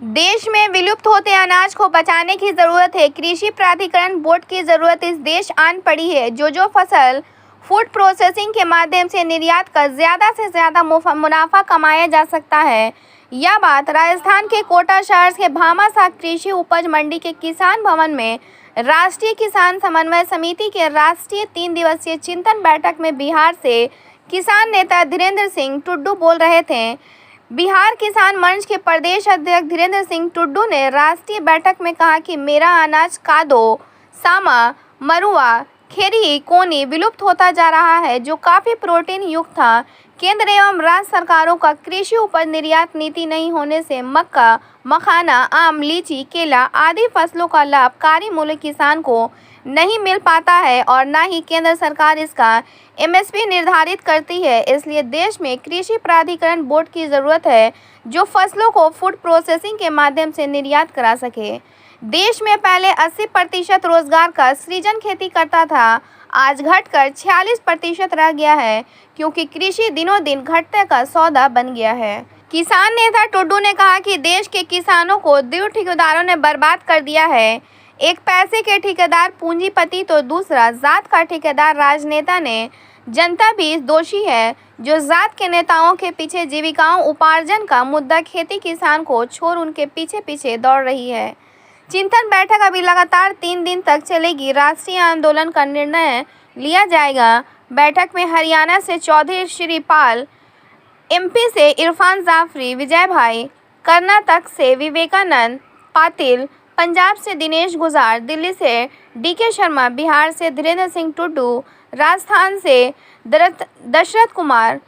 देश में विलुप्त होते अनाज को बचाने की जरूरत है। कृषि प्राधिकरण बोर्ड की जरूरत इस देश आन पड़ी है। जो फसल फूड प्रोसेसिंग के माध्यम से निर्यात कर ज्यादा से ज्यादा मुनाफा कमाया जा सकता है। यह बात राजस्थान के कोटा शहर के भामाशाह कृषि उपज मंडी के किसान भवन में राष्ट्रीय किसान समन्वय समिति के राष्ट्रीय 3 दिवसीय चिंतन बैठक में बिहार से किसान नेता धीरेन्द्र सिंह टुड्डू बोल रहे थे। बिहार किसान मंच के प्रदेश अध्यक्ष धीरेन्द्र सिंह टुड्डू ने राष्ट्रीय बैठक में कहा कि मेरा अनाज कादो, सामा, मरुआ, खेरी, कोनी विलुप्त होता जा रहा है, जो काफ़ी प्रोटीन युक्त था। केंद्र एवं राज्य सरकारों का कृषि उपज निर्यात नीति नहीं होने से मक्का, मखाना, आम, लीची, केला आदि फसलों का लाभकारी मूल्य किसान को नहीं मिल पाता है और न ही केंद्र सरकार इसका एमएसपी निर्धारित करती है। इसलिए देश में कृषि प्राधिकरण बोर्ड की ज़रूरत है जो फसलों को फूड प्रोसेसिंग के माध्यम से निर्यात करा सके। देश में पहले 80% रोजगार का सृजन खेती करता था, आज घटकर 46% रह गया है, क्योंकि कृषि दिनों दिन घटने का सौदा बन गया है। किसान नेता टुड्डू ने कहा कि देश के किसानों को दो ठेकेदारों ने बर्बाद कर दिया है, एक पैसे के ठेकेदार पूंजीपति तो दूसरा जात का ठेकेदार राजनेता ने। जनता भी दोषी है जो जात के नेताओं के पीछे जीविकाओं उपार्जन का मुद्दा खेती किसान को छोड़ उनके पीछे पीछे दौड़ रही है। चिंतन बैठक अभी लगातार 3 दिन तक चलेगी। राष्ट्रीय आंदोलन का निर्णय लिया जाएगा। बैठक में हरियाणा से चौधरी श्रीपाल, एमपी से इरफान जाफरी, विजय भाई, कर्नाटक से विवेकानंद पाटिल, पंजाब से दिनेश गुजार, दिल्ली से डीके शर्मा, बिहार से धीरेन्द्र सिंह टुड्डू, राजस्थान से दशरथ कुमार,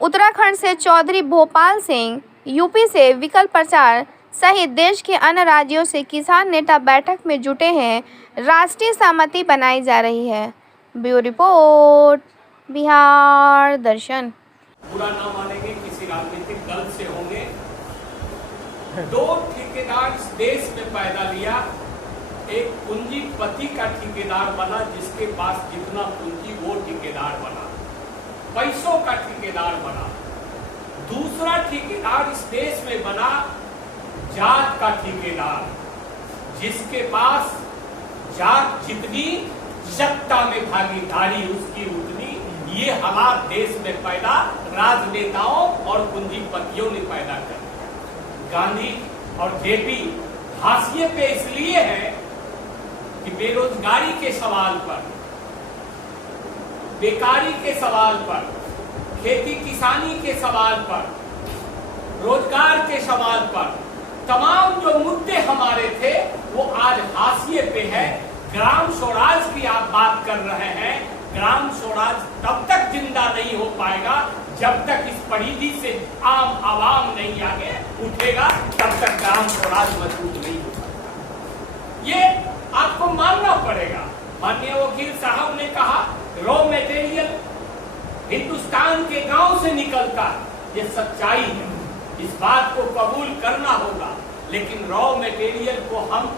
उत्तराखंड से चौधरी भोपाल सिंह, यूपी से विकल्प प्रचार सहित देश के अन्य राज्यों से किसान नेता बैठक में जुटे हैं। राष्ट्रीय सहमति बनाई जा रही है। ब्यूरो रिपोर्ट, बिहार दर्शन। बुरा ना मानेंगे, किसी राजनीतिक दल से होंगे। 2 ठेकेदार इस देश में पैदा लिया। एक पूंजीपति का ठेकेदार बना, जिसके पास जितना पूंजी वो ठेकेदार बना, पैसों का ठेकेदार बना। दूसरा ठेकेदार इस देश में बना जात का ठेकेदार, जिसके पास जात जितनी सत्ता में भागीदारी उसकी उतनी। ये हालात देश में पैदा राजनेताओं और पूंजीपतियों ने पैदा कर दिया। गांधी और जेपी हाशिए पे इसलिए है कि बेरोजगारी के सवाल पर, बेकारी के सवाल पर, खेती किसानी के सवाल पर, रोजगार के सवाल पर तमाम जो मुद्दे हमारे थे वो आज हाशिए पे है। ग्राम स्वराज की आप बात कर रहे हैं। ग्राम स्वराज तब तक जिंदा नहीं हो पाएगा जब तक इस परिधि से आम आवाम नहीं आगे उठेगा, तब तक ग्राम स्वराज मजबूत नहीं हो सकता। ये आपको मानना पड़ेगा। माननीय वकील साहब ने कहा रॉ मटेरियल हिंदुस्तान के गांव से निकलता, ये सच्चाई है, इस बात को कबूल करना होगा। लेकिन रॉ मटेरियल को हम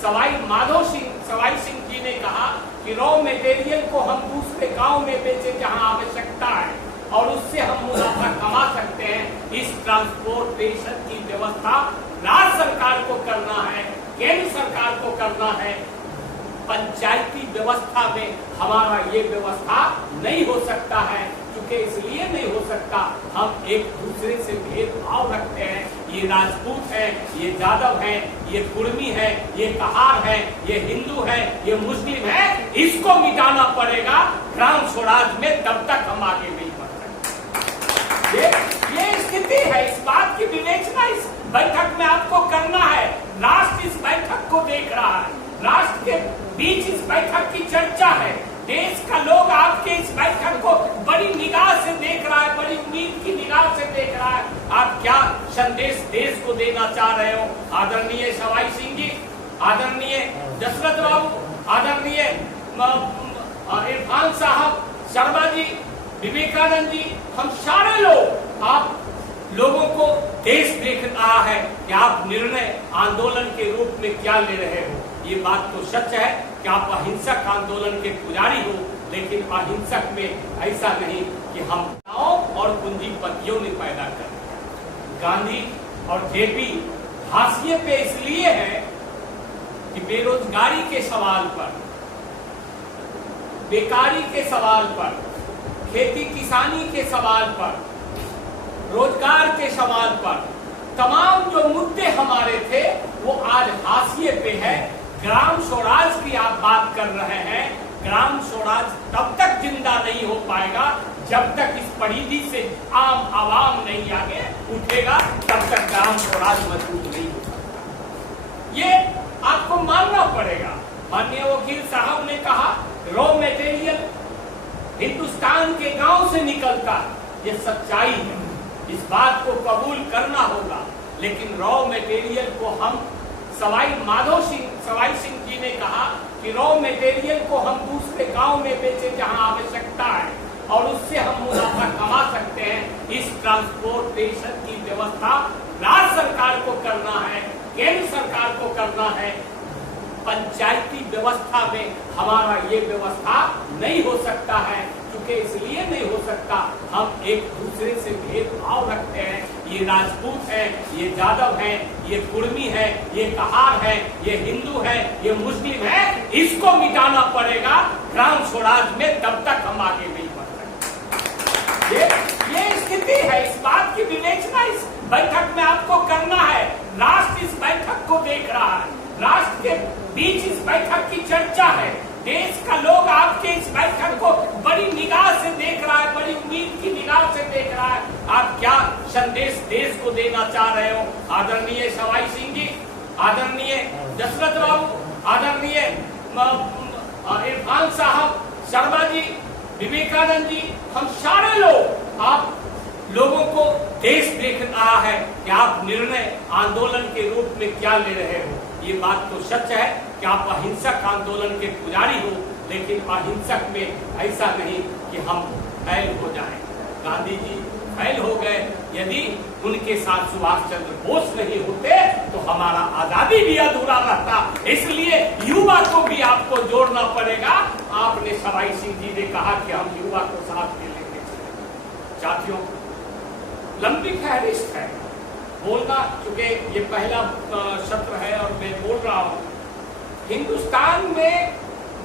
सवाई सिंह जी ने कहा कि रॉ मटेरियल को हम दूसरे गांव में बेचे जहां आवश्यकता है और उससे हम मुनाफा कमा सकते हैं। इस ट्रांसपोर्टेशन की व्यवस्था राज्य सरकार को करना है, केंद्र सरकार को करना है। पंचायती व्यवस्था में हमारा ये व्यवस्था नहीं हो सकता है, क्योंकि इसलिए नहीं हो सकता हम एक दूसरे से भेदभाव रखते हैं। ये राजपूत है, ये यादव है, ये कुर्मी है, ये कहार है, ये हिंदू है, ये मुस्लिम है। इसको मिटाना पड़ेगा ग्राम स्वराज में, तब तक हम आगे नहीं बढ़ सकते। ये स्थिति है। इस बात की विवेचना इस बैठक में आपको करना है। राष्ट्र इस बैठक को देख रहा है, राष्ट्र के बीच इस बैठक की चर्चा है। देश का लोग आपके इस बैठक को बड़ी निगाह से देख रहा है, बड़ी उम्मीद की निगाह से देख रहा है। आप क्या संदेश देश को देना चाह रहे हो? आदरणीय सवाई सिंह जी, आदरणीय दशरथ बाबू, आदरणीय इरफान साहब, शर्मा जी, विवेकानंद जी, हम सारे लोग, आप लोगों को देश देख रहा है कि आप निर्णय आंदोलन के रूप में क्या ले रहे हो। ये बात तो सच है कि आप अहिंसक आंदोलन के पुजारी हो, लेकिन अहिंसक में ऐसा नहीं कि हम और पूंजीपतियों ने पैदा कर दिया। गांधी और जेपी हाशिए पे इसलिए है कि बेरोजगारी के सवाल पर, बेकारी के सवाल पर, खेती किसानी के सवाल पर, रोजगार के सवाल पर तमाम जो मुद्दे हमारे थे वो आज हाशिए पे है। ग्राम स्वराज की आप बात कर रहे हैं, ग्राम स्वराज तब तक जिंदा नहीं हो पाएगा जब तक इस परिधि से आम आवाम नहीं आगे उठेगा, तब तक ग्राम स्वराज मजबूत नहीं हो सकता। ये आपको मानना पड़ेगा। माननीय वकील साहब ने कहा रॉ मटेरियल हिंदुस्तान के गांव से निकलता है, ये सच्चाई है, इस बात को कबूल करना होगा। लेकिन रॉ मटेरियल को हम सवाई सिंह जी ने कहा कि रॉ मटेरियल को हम दूसरे गांव में बेचें जहां आवश्यकता है और उससे हम मुनाफा कमा सकते हैं। इस ट्रांसपोर्टेशन की व्यवस्था राज्य सरकार को करना है, केंद्र सरकार को करना है। पंचायती व्यवस्था में हमारा ये व्यवस्था नहीं हो सकता है, क्योंकि इसलिए नहीं हो सकता हम एक दूसरे से भेदभाव रखते हैं। ये राजपूत है, ये यादव है, ये कुर्मी है, ये कहार है, ये हिंदू है, ये मुस्लिम है, इसको मिटाना पड़ेगा ग्राम स्वराज में, तब तक हम आगे नहीं बढ़ सकते। ये स्थिति है। इस बात की विवेचना इस बैठक में आपको करना है। राष्ट्र इस बैठक को देख रहा है, राष्ट्र के बीच इस बैठक की चर्चा है, देश का लोग आपके इस बैठक को बड़ी निगाह से देख रहा है, बड़ी उम्मीद की निगाह से देख रहा है। आप क्या संदेश देश को देना चाह रहे हो? आदरणीय सवाई सिंह जी, आदरणीय दशरथ बाबू, आदरणीय इरफान साहब, शर्मा जी, विवेकानंद जी, हम सारे लोग, आप लोगों को देश देख रहा है कि आप निर्णय आंदोलन के रूप में क्या ले रहे हो। ये बात तो सच है कि आप अहिंसक आंदोलन के पुजारी हो, लेकिन अहिंसक में ऐसा नहीं कि हम फैल हो जाएं। गांधी जी फैल हो गए, यदि उनके साथ सुभाष चंद्र बोस नहीं होते तो हमारा आजादी भी अधूरा रहता। इसलिए युवा को भी आपको जोड़ना पड़ेगा। आपने सवाई सिंह जी ने कहा कि हम युवा को साथ में लेके चले। साथियों, लंबी फहरिस्त है बोलना, चूंकि ये पहला सत्र है और मैं बोल रहा हूं। हिंदुस्तान में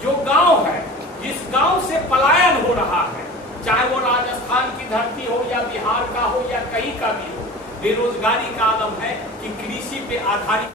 जो गांव है, जिस गांव से पलायन हो रहा है, चाहे वो राजस्थान की धरती हो या बिहार का हो या कहीं का भी हो, बेरोजगारी का आलम है कि कृषि पे आधारित